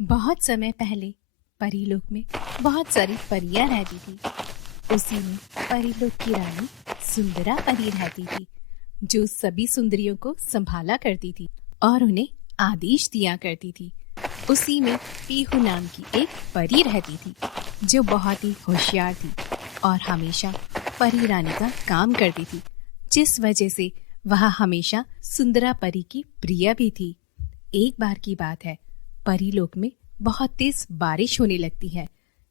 बहुत समय पहले परीलोक में बहुत सारी परियां रहती थी। उसी में परीलोक की रानी सुंदरा परी रहती थी, जो सभी सुंदरियों को संभाला करती थी और उन्हें आदेश दिया करती थी। उसी में पीहू नाम की एक परी रहती थी, जो बहुत ही होशियार थी और हमेशा परी रानी का काम करती थी, जिस वजह से वह हमेशा सुंदरा परी की प्रिय भी थी। एक बार की बात है, परीलोक में बहुत तेज बारिश होने लगती है।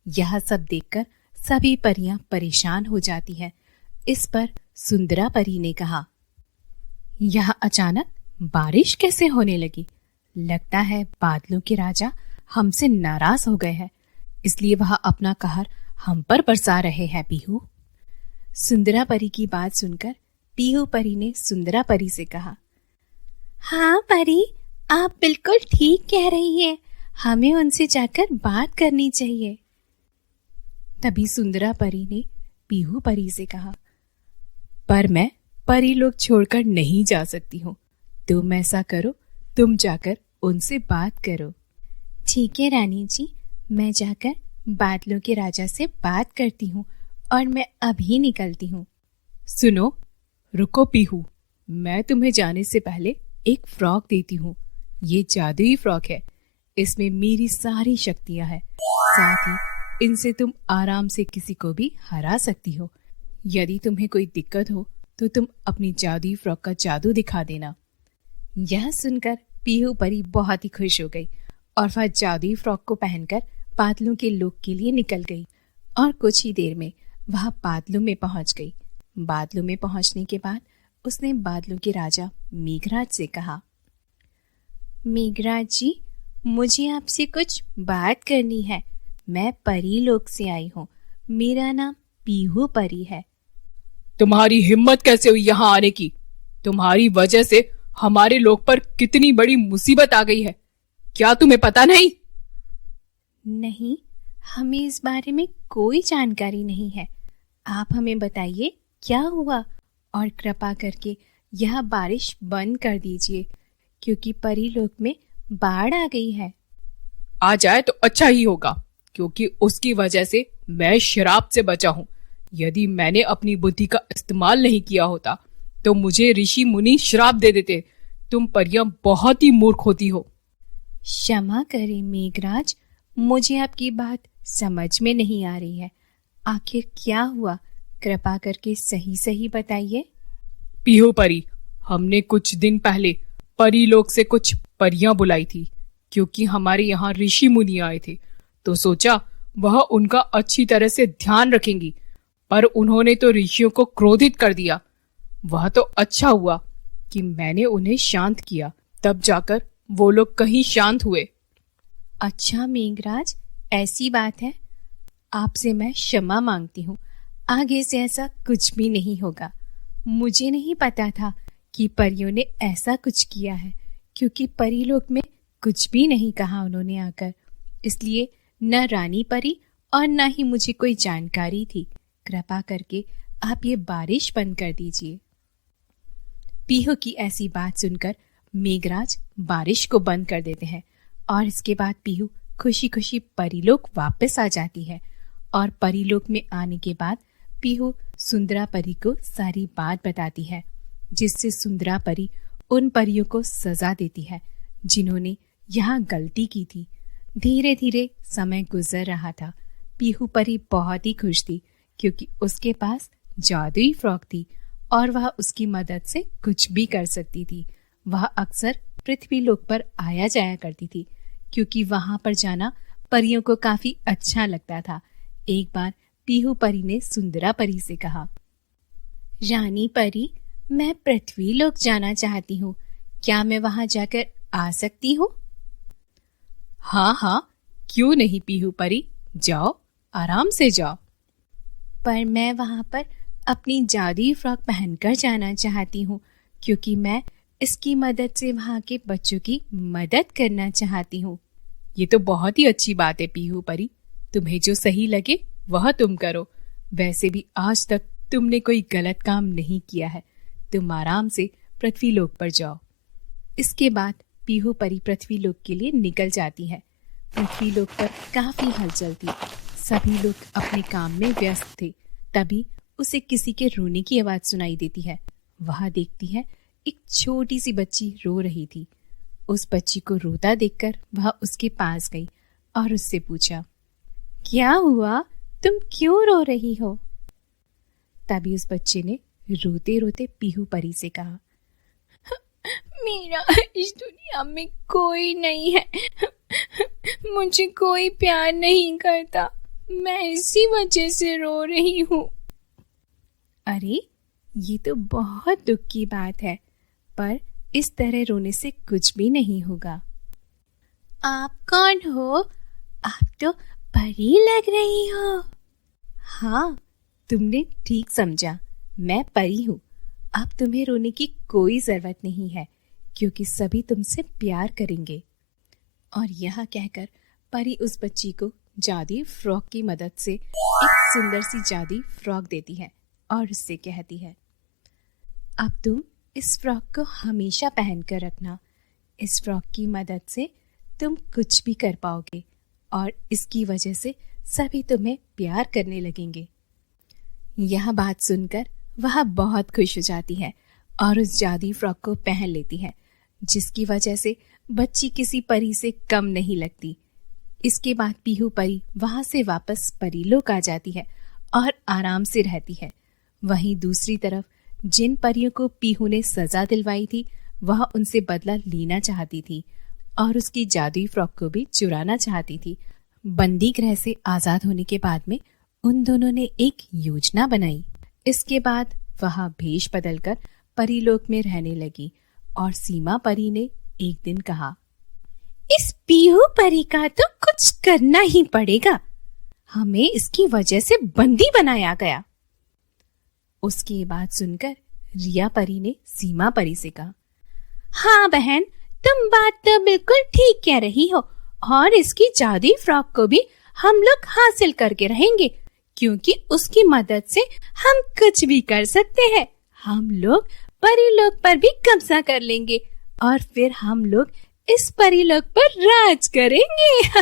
यह सब देखकर सभी परियां परेशान हो जाती हैं। इस पर सुंदरा परी ने कहा, यह अचानक बारिश कैसे होने लगी? लगता है बादलों के राजा हमसे नाराज हो गए हैं, इसलिए वह अपना कहर हम पर बरसा रहे हैं। पीहू। सुंदरा परी की बात सुनकर पीहू परी ने सुंदरा परी से कहा, हाँ परी, आप बिल्कुल ठीक कह रही हैं। हमें उनसे जाकर बात करनी चाहिए। तभी सुंदरा परी ने पीहू परी से कहा, पर मैं परीलोक छोड़कर नहीं जा सकती हूँ। तुम ऐसा करो, तुम जाकर उनसे बात करो। ठीक है रानी जी, मैं जाकर बादलों के राजा से बात करती हूँ और मैं अभी निकलती हूँ। सुनो, रुको पीहू, मैं तुम्हें जाने से पहले एक फ्रॉक देती हूँ। ये जादुई फ्रॉक है, इसमें मेरी सारी शक्तियां हैं। साथ ही इनसे तुम आराम से किसी को भी हरा सकती हो। यदि तुम्हें कोई दिक्कत हो तो तुम अपनी जादुई फ्रॉक का जादू दिखा देना। यह सुनकर पीहू परी बहुत ही खुश हो गई और वह जादुई फ्रॉक को पहनकर बादलों के लोक के लिए निकल गई और कुछ ही देर में वह बादलों में पहुंच गई। बादलों में पहुंचने के बाद उसने बादलों के राजा मेघराज से कहा, मेघराज जी, मुझे आपसे कुछ बात करनी है। मैं परीलोक से आई हूँ। मेरा नाम पीहू परी है। तुम्हारी हिम्मत कैसे हुई यहाँ आने की? तुम्हारी वजह से हमारे लोक पर कितनी बड़ी मुसीबत आ गई है, क्या तुम्हें पता नहीं? नहीं, हमें इस बारे में कोई जानकारी नहीं है। आप हमें बताइए क्या हुआ और कृपा करके यह बारिश बंद कर दीजिए, क्योंकि परीलोक में बाढ़ आ गई है। आ जाए तो अच्छा ही होगा, क्योंकि उसकी वजह से मैं शराब से बचा हूँ। यदि मैंने अपनी बुद्धि का इस्तेमाल नहीं किया होता तो मुझे ऋषि मुनि श्राप दे देते। तुम परियां बहुत ही मूर्ख होती हो। क्षमा करें मेघराज, मुझे आपकी बात समझ में नहीं आ रही है। आखिर क्या हुआ, कृपा करके सही सही बताइए। पीहू परी, हमने कुछ दिन पहले परीलोक से कुछ परियां बुलाई थी, क्योंकि हमारे यहाँ ऋषि मुनि आए थे, तो सोचा वह उनका अच्छी तरह से ध्यान रखेंगी, पर उन्होंने तो ऋषियों को क्रोधित कर दिया। वह तो अच्छा हुआ कि मैंने उन्हें शांत किया, तब जाकर वो लोग कहीं शांत हुए। अच्छा मेघराज, ऐसी बात है। आपसे मैं क्षमा मांगती हूँ। आगे से ऐसा कुछ भी नहीं होगा। मुझे नहीं पता था कि परियों ने ऐसा कुछ किया है, क्योंकि परीलोक में कुछ भी नहीं कहा उन्होंने आकर, इसलिए न रानी परी और न ही मुझे कोई जानकारी थी। कृपा करके आप ये बारिश बंद कर दीजिए। पीहू की ऐसी बात सुनकर मेघराज बारिश को बंद कर देते हैं और इसके बाद पीहू खुशी खुशी परीलोक वापस आ जाती है। और परीलोक में आने के बाद पीहू सुंदरा परी को सारी बात बताती है, जिससे सुंदरा परी उन परियों को सजा देती है जिन्होंने यहाँ गलती की थी। धीरे धीरे समय गुजर रहा था। पीहू परी बहुत ही खुश थी, क्योंकि उसके पास जादुई फ्रॉक थी और वह उसकी मदद से कुछ भी कर सकती थी। वह अक्सर पृथ्वी लोक पर आया जाया करती थी, क्योंकि वहां पर जाना परियों को काफी अच्छा लगता था। एक बार पीहू परी ने सुंदरा परी से कहा, रानी परी, मैं पृथ्वी लोक जाना चाहती हूँ। क्या मैं वहां जाकर आ सकती हूँ? हाँ हाँ, क्यों नहीं पीहू परी, जाओ, आराम से जाओ। पर मैं वहां पर अपनी जादुई फ्रॉक पहनकर जाना चाहती हूँ, क्योंकि मैं इसकी मदद से वहां के बच्चों की मदद करना चाहती हूँ। ये तो बहुत ही अच्छी बात है पीहू परी, तुम्हें जो सही लगे वह तुम करो। वैसे भी आज तक तुमने कोई गलत काम नहीं किया है। तुम आराम से पृथ्वी लोक पर जाओ। इसके बाद पीहू परी पृथ्वी लोक के लिए निकल जाती है। पृथ्वी लोक पर काफी हलचल थी। सभी लोग अपने काम में व्यस्त थे। तभी उसे किसी के रोने की आवाज सुनाई देती है। वह देखती है एक छोटी सी बच्ची रो रही थी। उस बच्ची को रोता देखकर वह उसके पास गई और उससे पूछा, क्या हुआ, तुम क्यों रो रही हो? तभी उस बच्चे ने रोते रोते पीहू परी से कहा, मेरा इस दुनिया में कोई नहीं है, मुझे कोई प्यार नहीं करता, मैं इसी वजह से रो रही हूँ। अरे, ये तो बहुत दुख की बात है, पर इस तरह रोने से कुछ भी नहीं होगा। आप कौन हो? आप तो परी लग रही हो। हाँ, तुमने ठीक समझा, मैं परी हूँ। अब तुम्हें रोने की कोई जरूरत नहीं है, क्योंकि सभी तुमसे प्यार करेंगे। और यह कहकर परी उस बच्ची को जादुई फ्रॉक की मदद से एक सुंदर सी जादुई फ्रॉक देती है और उससे कहती है, अब तुम इस फ्रॉक को हमेशा पहन कर रखना। इस फ्रॉक की मदद से तुम कुछ भी कर पाओगे और इसकी वजह से सभी तुम्हें प्यार करने लगेंगे। यह बात सुनकर वह बहुत खुश हो जाती है और उस जादुई फ्रॉक को पहन लेती है, जिसकी वजह से बच्ची किसी परी से कम नहीं लगती। इसके बाद पीहू परी वहां से वापस परीलोक आ जाती है और आराम से रहती है। वहीं दूसरी तरफ जिन परियों को पीहू ने सजा दिलवाई थी, वह उनसे बदला लेना चाहती थी और उसकी जादुई फ्रॉक को भी चुराना चाहती थी। बंदी गृह से आजाद होने के बाद में उन दोनों ने एक योजना बनाई। इसके बाद वह भेष बदलकर परीलोक में रहने लगी और सीमा परी ने एक दिन कहा, इस पीहू परी का तो कुछ करना ही पड़ेगा, हमें इसकी वजह से बंदी बनाया गया। उसकी बात सुनकर रिया परी ने सीमा परी से कहा, हाँ बहन, तुम बात तो बिल्कुल ठीक कह रही हो और इसकी जादुई फ्रॉक को भी हम लोग हासिल करके रहेंगे, क्योंकि उसकी मदद से हम कुछ भी कर सकते हैं। हम लोग परीलोक पर भी कब्जा कर लेंगे और फिर हम लोग इस परीलोक पर राज करेंगे।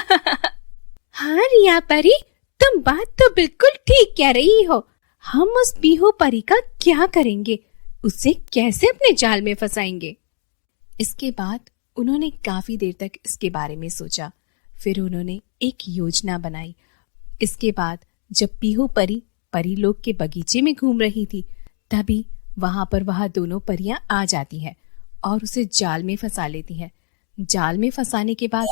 हाँ रिया परी, तुम बात तो बिल्कुल ठीक कह रही हो। हम उस पीहू परी का क्या करेंगे, उसे कैसे अपने जाल में फंसाएंगे? इसके बाद उन्होंने काफी देर तक इसके बारे में सोचा। फिर उन्होंने एक योजना बनाई। इसके बाद जब पीहू परी परीलोक के बगीचे में घूम रही थी, तभी वहां पर वह दोनों परियां आ जाती हैं और उसे जाल में फंसा लेती हैं। जाल में फंसाने के बाद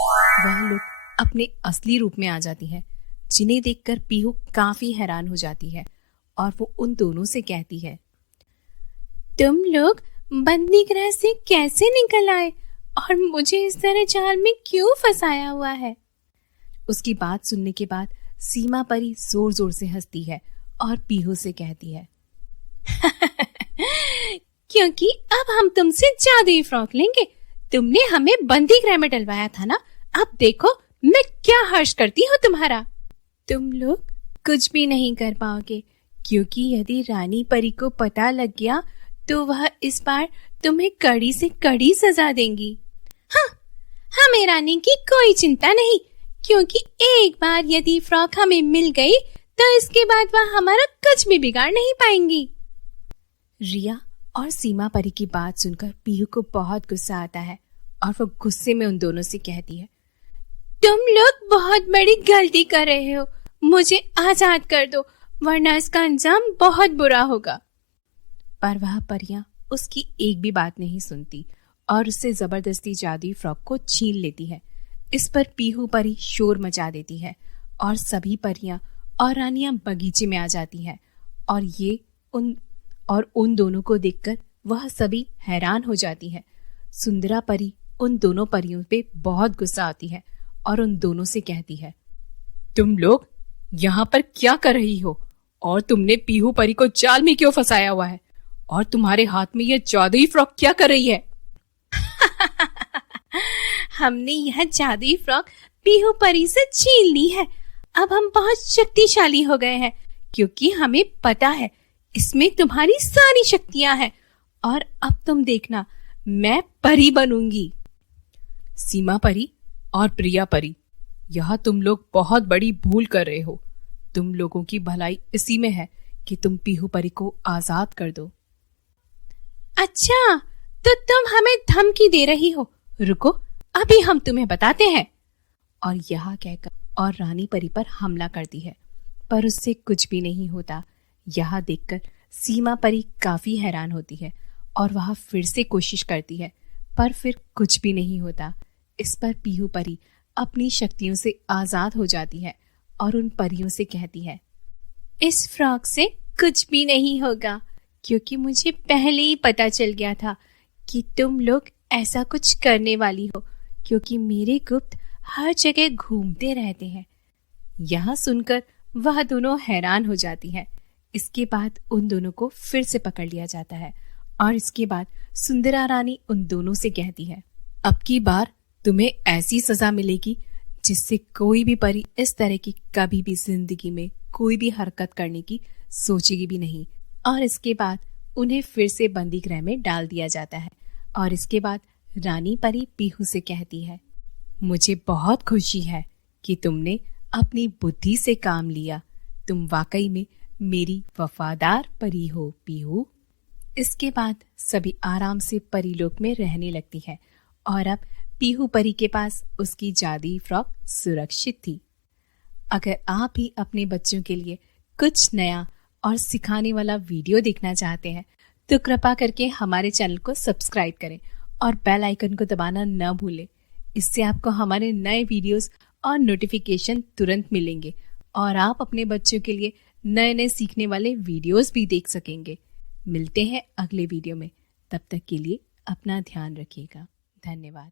वह लोग अपने असली रूप में आ जाती हैं, जिन्हें देखकर पीहू काफी हैरान हो जाती है और वो उन दोनों से कहती है, तुम लोग बंदी गृह से कैसे निकल आए और मुझे इस तरह जाल में क्यों फंसाया हुआ है? उसकी बात सुनने के बाद सीमा परी जोर जोर से हंसती है और पीहू से कहती है, क्योंकि अब हम तुमसे जादुई फ्रॉक लेंगे। तुमने हमें बंदी गृह में डलवाया था ना, अब देखो मैं क्या हर्ष करती हूँ तुम्हारा। तुम लोग कुछ भी नहीं कर पाओगे, क्योंकि यदि रानी परी को पता लग गया तो वह इस बार तुम्हें कड़ी से कड़ी सजा देंगी। हाँ, हमें रानी की कोई चिंता नहीं, क्योंकि एक बार यदि फ्रॉक हमें मिल गई तो इसके बाद वह हमारा कुछ भी बिगाड़ नहीं पाएंगी। रिया और सीमा परी की बात सुनकर पीहू को बहुत गुस्सा आता है और वो गुस्से में उन दोनों से कहती है, तुम लोग बहुत बड़ी गलती कर रहे हो, मुझे आजाद कर दो, वरना इसका अंजाम बहुत बुरा होगा। पर वह परियां उसकी एक भी बात नहीं सुनती और उससे जबरदस्ती जादुई फ्रॉक को छीन लेती है। इस पर पीहू परी शोर मचा देती है और सभी परियां और रानियां बगीचे में आ जाती हैं और उन दोनों को देखकर वह सभी हैरान हो जाती है। सुंदरा परी उन दोनों परियों पे बहुत गुस्सा आती है और उन दोनों से कहती है, तुम लोग यहाँ पर क्या कर रही हो और तुमने पीहू परी को जाल में क्यों फंसाया हुआ है और तुम्हारे हाथ में यह जादुई फ्रॉक क्या कर रही है? हमने यह जादुई फ्रॉक पीहू परी से छीन ली है। अब हम बहुत शक्तिशाली हो गए हैं, क्योंकि हमें पता है इसमें तुम्हारी सारी शक्तियां हैं और अब तुम देखना, मैं परी बनूंगी। सीमा परी और प्रिया परी, यह तुम लोग बहुत बड़ी भूल कर रहे हो। तुम लोगों की भलाई इसी में है कि तुम पीहू परी को आजाद कर दो। अच्छा, तो तुम हमें धमकी दे रही हो। रुको, अभी हम तुम्हें बताते हैं। और यह कहकर और रानी परी पर हमला करती है, पर उससे कुछ भी नहीं होता। यह देखकर सीमा परी काफी हैरान होती है और वह फिर से कोशिश करती है, पर फिर कुछ भी नहीं होता। इस पर पीहू परी अपनी शक्तियों से आजाद हो जाती है और उन परियों से कहती है, इस फ्रॉक से कुछ भी नहीं होगा, क्योंकि मुझे पहले ही पता चल गया था कि तुम लोग ऐसा कुछ करने वाली हो, क्योंकि मेरे गुप्त हर जगह घूमते रहते हैं। यह सुनकर वह दोनों हैरान हो जाती है। इसके बाद उन दोनों को फिर से पकड़ लिया जाता है और इसके बाद सुंदरा रानी उन दोनों से कहती है, अब की बार तुम्हें ऐसी सजा मिलेगी जिससे कोई भी परी इस तरह की कभी भी जिंदगी में कोई भी हरकत करने की सोचेगी भी नहीं। और इसके बाद उन्हें फिर से बंदी गृह में डाल दिया जाता है। और इसके बाद रानी परी पीहू से कहती है, मुझे बहुत खुशी है कि तुमने अपनी बुद्धि से काम लिया। तुम वाकई में मेरी वफादार परी हो पीहू। इसके बाद सभी आराम से परीलोक में रहने लगती है और अब पीहू परी के पास उसकी जादुई फ्रॉक सुरक्षित थी। अगर आप भी अपने बच्चों के लिए कुछ नया और सिखाने वाला वीडियो देखना चाहते हैं तो कृपा करके हमारे चैनल को सब्सक्राइब करें और बेल आइकन को दबाना न भूलें। इससे आपको हमारे नए वीडियोस और नोटिफिकेशन तुरंत मिलेंगे और आप अपने बच्चों के लिए नए नए सीखने वाले वीडियोस भी देख सकेंगे। मिलते हैं अगले वीडियो में। तब तक के लिए अपना ध्यान रखिएगा। धन्यवाद।